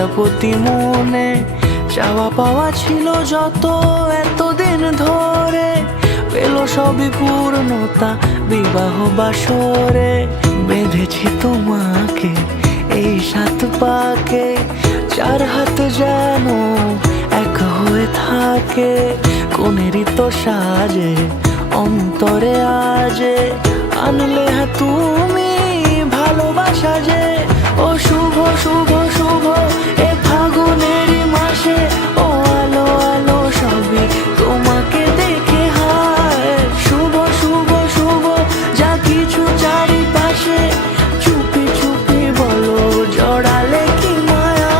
প্রজাপতি মনে চাওয়া পাওয়া ছিল যত এতদিন ধরে, পেল সবই পূর্ণতা বিবাহ বাসরে। বেঁধেছি তোমাকে এই 7 পাকে, 4 হাত যেন এক হয়ে থাকে। কোনেরই তো সাজে অন্তরে আজে, আনলে তুমি ভালোবাসা যে। ও শুভ শুভ শুভ এ ফাগুনেরই মাসে, ও আলো আলো সবই তোমাকে দেখে হায়। শুভ শুভ শুভ যা কিছু চারিপাশে, চুপি চুপি বলো জড়ালে কি মায়া।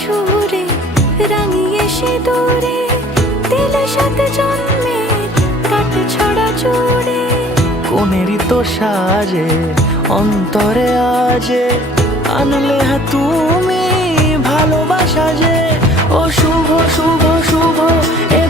সুরে রাঙিয়ে সে দূরে দিলে 7 জন্মের কাট ছড়া জোরে। কোনেরই তো সাজে অন্তরে আজে, আনলে তুমি ভালোবাসা যে। ও শুভ শুভ শুভ এ